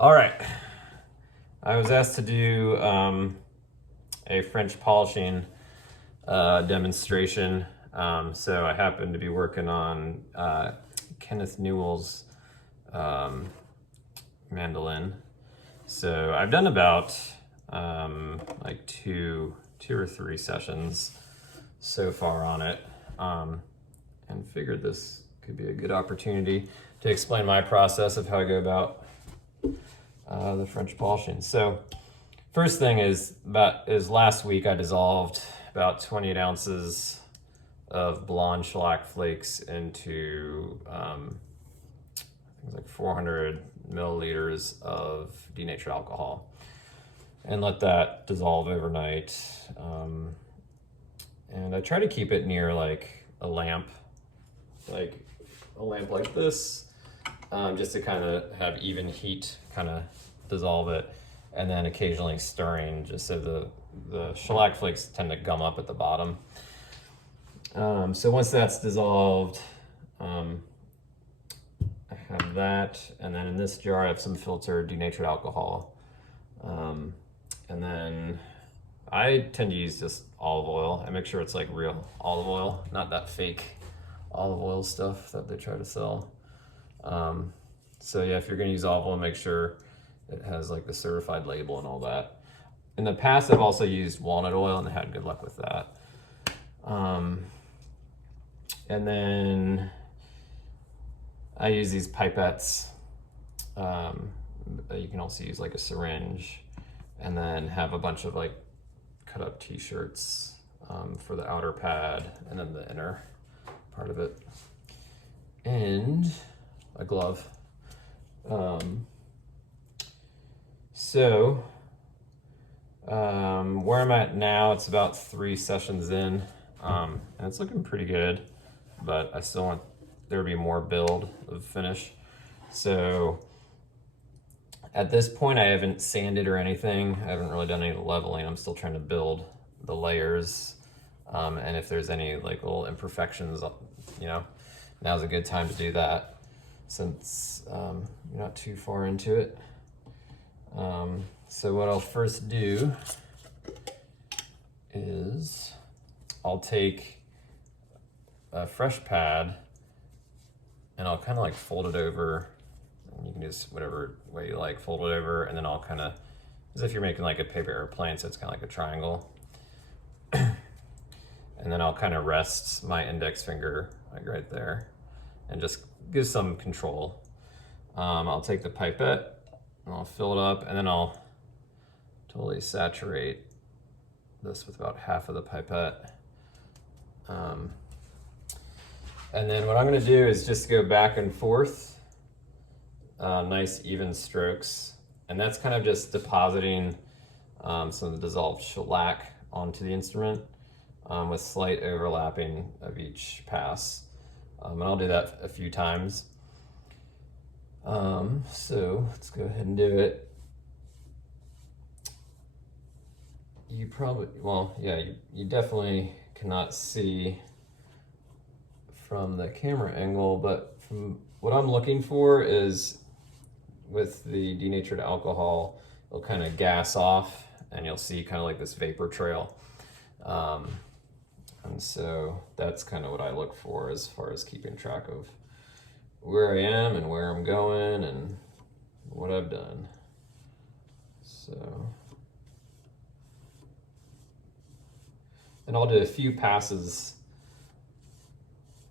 All right. I was asked to do a French polishing demonstration. So I happened to be working on Kenneth Newell's mandolin. So I've done about like two or three sessions so far on it, and figured this could be a good opportunity to explain my process of how I go about the French polishing. So first thing is last week I dissolved about 28 ounces of blonde shellac flakes into I think like 400 milliliters of denatured alcohol and let that dissolve overnight. And I try to keep it near like a lamp like this, just to kind of have even heat kind of dissolve it, and then occasionally stirring just so the shellac flakes tend to gum up at the bottom. So once that's dissolved, I have that, and then in this jar I have some filtered denatured alcohol, and then I tend to use just olive oil. I make sure it's like real olive oil, not that fake olive oil stuff that they try to sell. So yeah, if you're gonna use olive oil, make sure it has like the certified label and all that. In the past, I've also used walnut oil and had good luck with that. And then I use these pipettes. You can also use like a syringe, and then have a bunch of like cut up t-shirts for the outer pad, and then the inner part of it, and a glove. Where I'm at now, it's about 3 sessions in, and it's looking pretty good, but I still want there to be more build of finish. So at this point, I haven't sanded or anything. I haven't really done any leveling. I'm still trying to build the layers, and if there's any like little imperfections, now's a good time to do that, since you're not too far into it. So what I'll first do is I'll take a fresh pad and I'll kind of like fold it over. You can just whatever way you like, fold it over, and then I'll kind of, as if you're making like a paper airplane, so it's kind of like a triangle. And then I'll kind of rest my index finger like right there and just give some control. I'll take the pipette and I'll fill it up, and then I'll totally saturate this with about half of the pipette. And then what I'm gonna do is just go back and forth, nice even strokes. And that's kind of just depositing some of the dissolved shellac onto the instrument, with slight overlapping of each pass. And I'll do that a few times. So let's go ahead and do it. You probably, well, yeah, you definitely cannot see from the camera angle, but from what I'm looking for is with the denatured alcohol, it'll kind of gas off and you'll see kind of like this vapor trail. And so that's kind of what I look for as far as keeping track of where I am and where I'm going and what I've done. So, and I'll do a few passes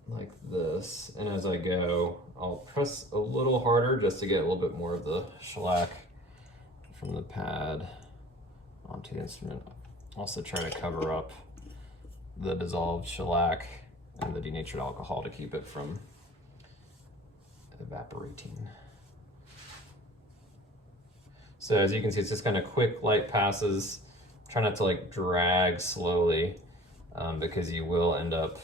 like this, and as I go, I'll press a little harder just to get a little bit more of the shellac from the pad onto the instrument. Also try to cover up the dissolved shellac and the denatured alcohol to keep it from evaporating. So as you can see, it's just kind of quick, light passes. Try not to like drag slowly, because you will end up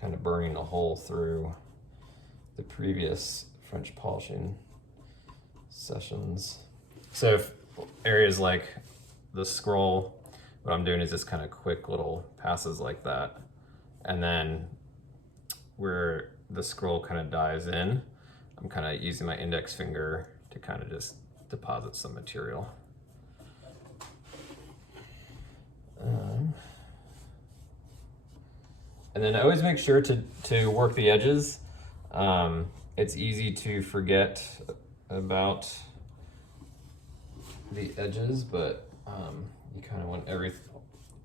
kind of burning a hole through the previous French polishing sessions. So if areas like the scroll, what I'm doing is just kind of quick little passes like that. And then where the scroll kind of dives in, I'm kind of using my index finger to kind of just deposit some material. And then always make sure to work the edges. It's easy to forget about the edges, but you kind of want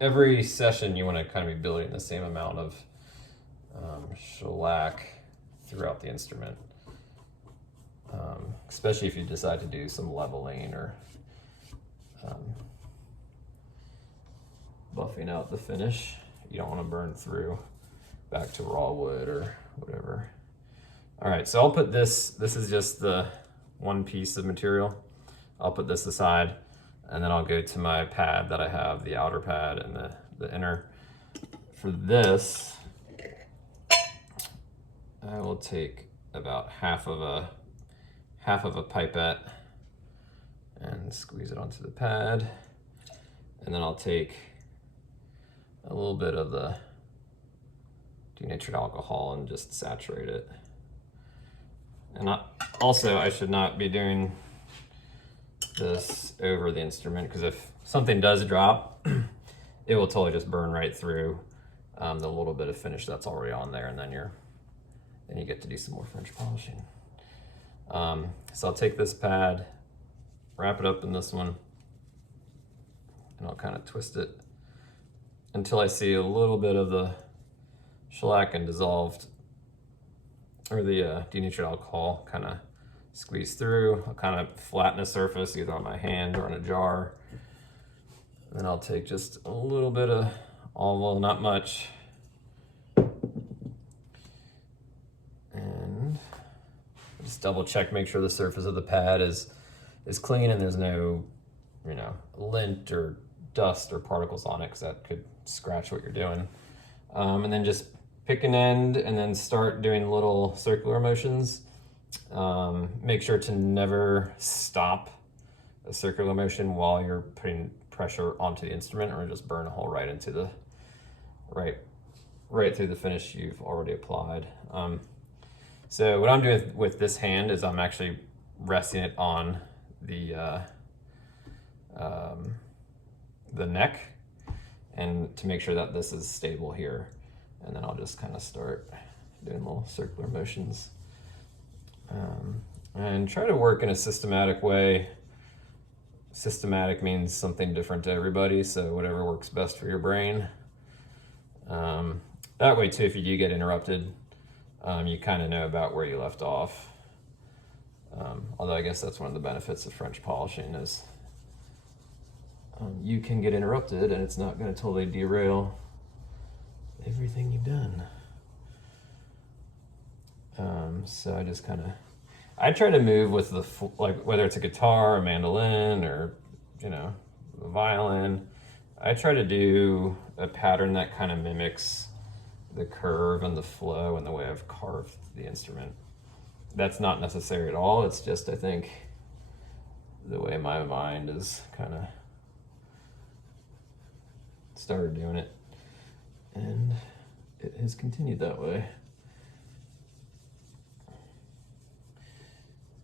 every session you want to kind of be building the same amount of shellac throughout the instrument, especially if you decide to do some leveling or buffing out the finish. You don't want to burn through back to raw wood or whatever. All right, so I'll put this is just the one piece of material. I'll put this aside, and then I'll go to my pad that I have, the outer pad and the inner. For this, I will take about half of a pipette and squeeze it onto the pad. And then I'll take a little bit of the denatured alcohol and just saturate it. And I should not be doing this over the instrument, because if something does drop, it will totally just burn right through the little bit of finish that's already on there, and then you get to do some more French polishing. So I'll take this pad, wrap it up in this one, and I'll kind of twist it until I see a little bit of the shellac and dissolved, or the denatured alcohol kind of squeeze through. I'll kind of flatten a surface either on my hand or in a jar. And then I'll take just a little bit of olive oil, not much, and just double check, make sure the surface of the pad is clean and there's no, lint or dust or particles on it, because that could scratch what you're doing. And then just pick an end and then start doing little circular motions. Make sure to never stop a circular motion while you're putting pressure onto the instrument, or just burn a hole right into the right through the finish you've already applied. So what I'm doing with this hand is I'm actually resting it on the neck, and to make sure that this is stable here. And then I'll just kind of start doing little circular motions. And try to work in a systematic way. Systematic means something different to everybody, so whatever works best for your brain. That way too, if you do get interrupted, you kind of know about where you left off. Although I guess that's one of the benefits of French polishing is you can get interrupted and it's not going to totally derail everything you've done. So I just I try to move with whether it's a guitar, a mandolin, or, a violin, I try to do a pattern that kind of mimics the curve and the flow and the way I've carved the instrument. That's not necessary at all. It's just, I think, the way my mind is kind of started doing it. And it has continued that way.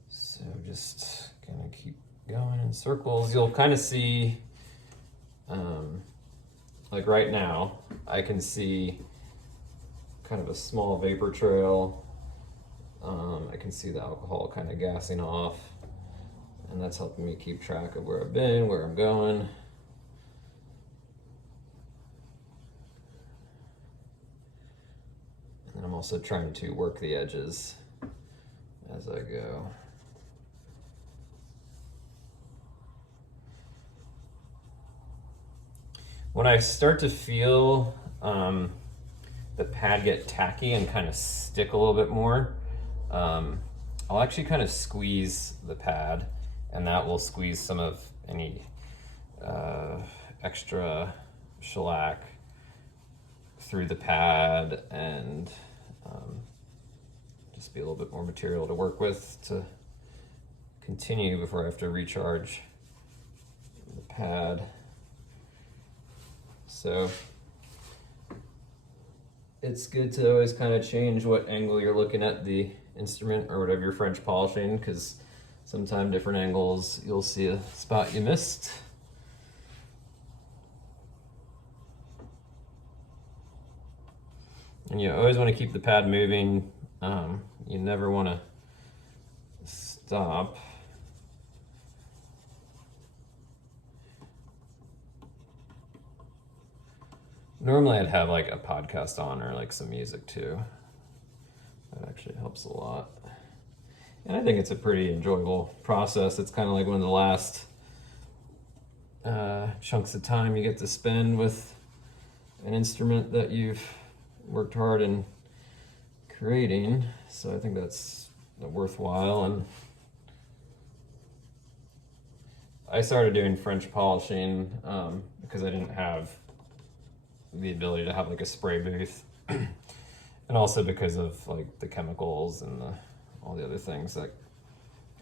So just gonna keep going in circles. You'll kind of see, like right now, I can see kind of a small vapor trail. I can see the alcohol kind of gassing off, and that's helping me keep track of where I've been, where I'm going. And I'm also trying to work the edges as I go. When I start to feel the pad get tacky and kind of stick a little bit more, I'll actually kind of squeeze the pad, and that will squeeze some of any extra shellac through the pad, and just be a little bit more material to work with to continue before I have to recharge the pad. So it's good to always kind of change what angle you're looking at the instrument or whatever you're French polishing, because Sometime different angles, you'll see a spot you missed. And you always want to keep the pad moving. You never want to stop. Normally I'd have like a podcast on or like some music too. That actually helps a lot. And I think it's a pretty enjoyable process. It's kind of like one of the last chunks of time you get to spend with an instrument that you've worked hard in creating. So I think that's worthwhile. And I started doing French polishing because I didn't have the ability to have like a spray booth. And also because of like the chemicals and all the other things that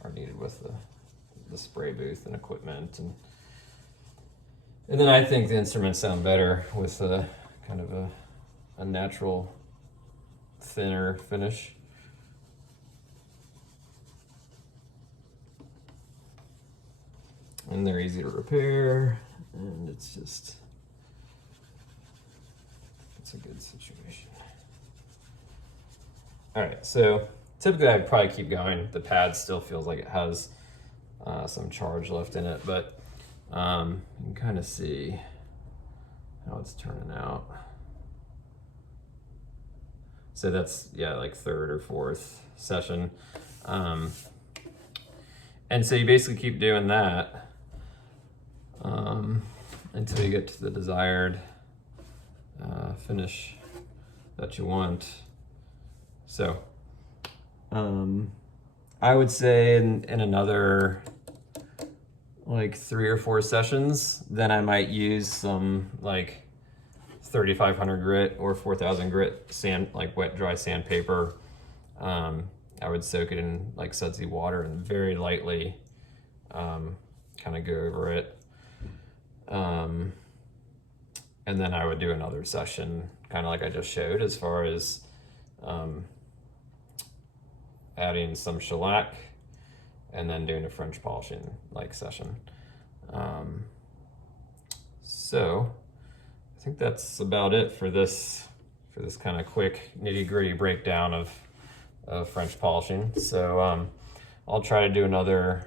are needed with the spray booth and equipment. And then I think the instruments sound better with a kind of a natural thinner finish. And they're easy to repair, and it's a good situation. All right, so typically I'd probably keep going. The pad still feels like it has some charge left in it, but you can kind of see how it's turning out. So that's, yeah, like third or fourth session. And so you basically keep doing that until you get to the desired finish that you want. So I would say in another like 3 or 4 sessions, then I might use some like 3500 grit or 4000 grit sand, like wet dry sandpaper. I would soak it in like sudsy water and very lightly kind of go over it. And then I would do another session, kind of like I just showed, as far as adding some shellac and then doing a French polishing like session. So I think that's about it for this kind of quick nitty-gritty breakdown of French polishing. So I'll try to do another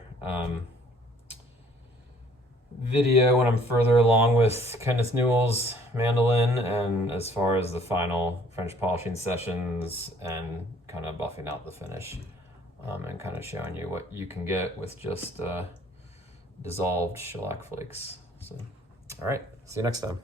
video when I'm further along with Kenneth Newell's mandolin, and as far as the final French polishing sessions and kind of buffing out the finish, and kind of showing you what you can get with just dissolved shellac flakes. So, all right, see you next time.